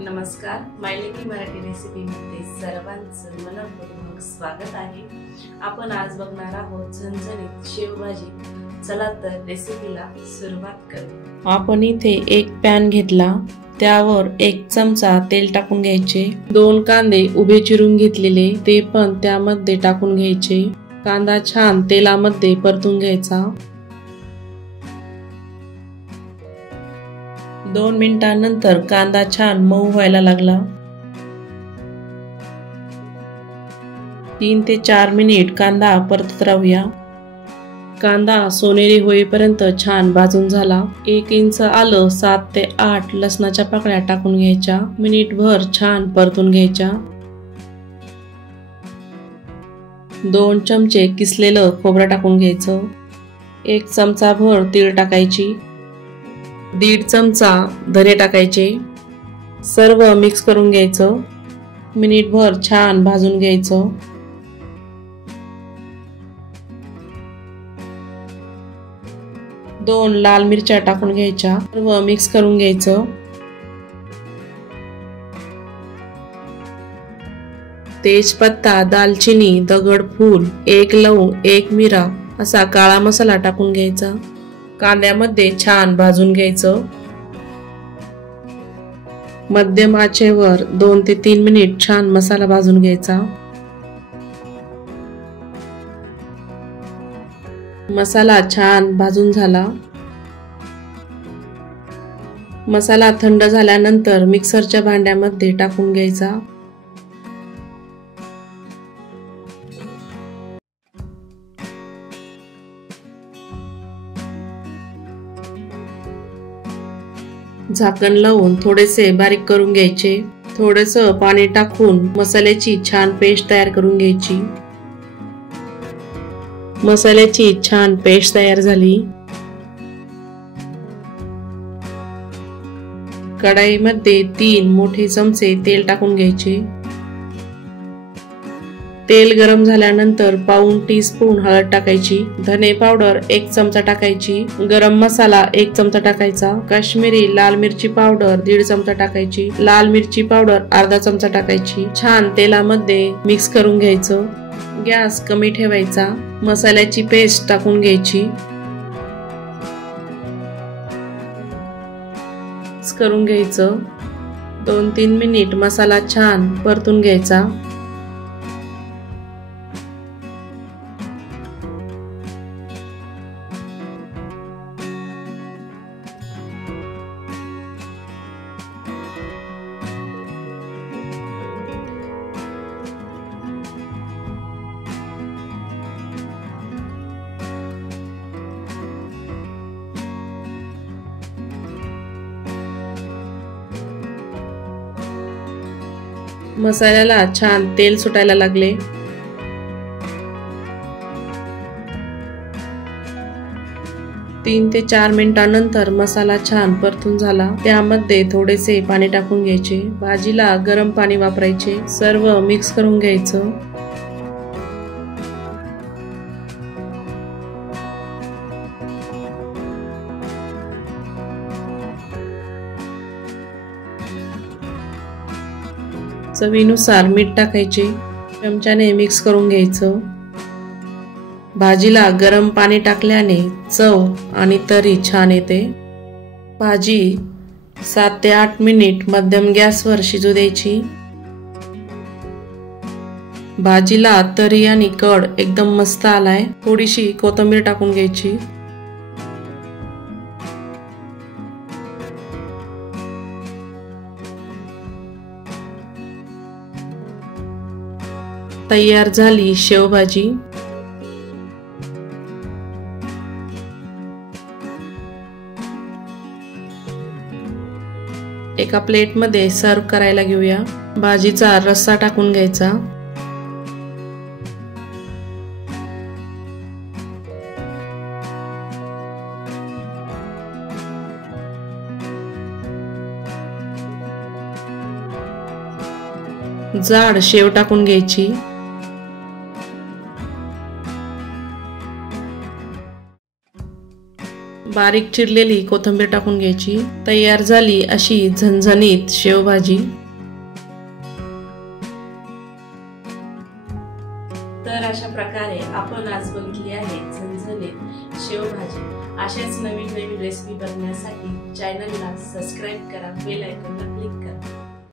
नमस्कार, मायलेकी मराठी रेसिपीमध्ये सर्वांचं मनपूर्वक स्वागत आहे। आपण आज बघणार आहोत झणझणीत शेवभाजी। चला तर रेसिपीला सुरुवात करू। आपण इथे एक पॅन घेतला, त्यावर 1 चमचा तेल टाकून घ्यायचे। 2 कांदे उभे चिरून घेतलेले ते पण त्यामध्ये टाकून घ्यायचे। कांदा छान तेलामध्ये परतून घ्यायचा। 2 मिनिटांनंतर कांदा छान मऊ व्हायला लागला। 3 ते 4 मिनिट कांदा परतत राहूया। कांदा सोनेरी होईपर्यंत छान भाजून झाला। 1 इंच आलं, 7 ते 8 लसणाच्या पाकळ्या टाकून घ्यायच्या। मिनिटभर छान परतून घ्यायच्या। 2 चमचे किसलेलं खोबरं टाकून घ्यायचं। 1 चमचा भर तीळ टाकायची। 1.5 चमचा धने टाकायचे। सर्व मिक्स करून घ्यायचं। मिनिटभर छान भाजून घ्यायचं। 2 लाल मिरच्या टाकून घ्यायच्या। सर्व मिक्स करून घ्यायचं। तेजपत्ता, दालचिनी, दगडफूल, 1 लवंग, 1 मिरा असा काळा मसाला टाकून घ्यायचा। कांद्यामध्ये छान भाजून घ्यायचं। मध्यम आचेवर 2 ते 3 मिनिट छान मसाला भाजून घ्यायचा। मसाला छान भाजून झाला। मसाला थंड झाल्यानंतर मिक्सरच्या भांड्यामध्ये टाकून घ्यायचा। झाकण लावून थोडेसे बारीक करून घ्यायचे। थोडेसे पाणी टाकून मसाल्याची छान पेस्ट तयार करून घ्यायची। मसाल्याची छान पेस्ट तयार झाली। कढईमध्ये 3 मोठे चमचे तेल टाकून घ्यायचे। तेल गरम झाल्यानंतर पाऊण टीस्पून हळद टाकायची। धने पावडर 1 चमचा टाकायची। गरम मसाला 1 चमचा टाकायचा। काश्मीरी लाल मिरची पावडर 1.5 चमचा टाकायची। लाल मिरची पावडर अर्धा चमचा टाकायची। छान तेलामध्ये मिक्स करून घ्यायचं। गॅस कमी ठेवायचा। मसाल्याची पेस्ट टाकून घ्यायची। मिक्स करून घ्यायचं। 2-3 मिनिट मसाला छान परतून घ्यायचा। मसाल्याला छान तेल सुटायला लागले। तीन ते 4 मिनिटांनंतर मसाला छान परतून झाला। त्यामध्ये थोडेसे पाणी टाकून घ्यायचे। भाजीला गरम पाणी वापरायचे। सर्व मिक्स करून घ्यायचं। चवीनुसार मीठ टाकायचे। चमच्याने मिक्स करून घ्यायचं। भाजीला गरम पाणी टाकल्याने चव आणि तरी छान येते। भाजी 7 ते 8 मिनिट मध्यम गॅसवर शिजू द्यायची। भाजीला तरी आणि कड एकदम मस्त आलाय। थोडीशी कोथिंबीर टाकून घ्यायची। तयार झाली शेवभाजी। एका प्लेटमध्ये सर्व करायला घेऊया। भाजीचा रस्सा टाकून घ्यायचा। जाड शेव टाकून घ्यायची। बारीक चिरलेली कोथिंबीर टाकून घ्यायची। तयार झाली अशी झणझणीत शेवभाजी। तर अशा प्रकारे आपण आज बघितली आहे झणझणीत शेवभाजी। अशाच नवीन नवीन रेसिपी बघण्यासाठी चॅनलला सबस्क्राइब करा, बेल आयकॉनला क्लिक करा।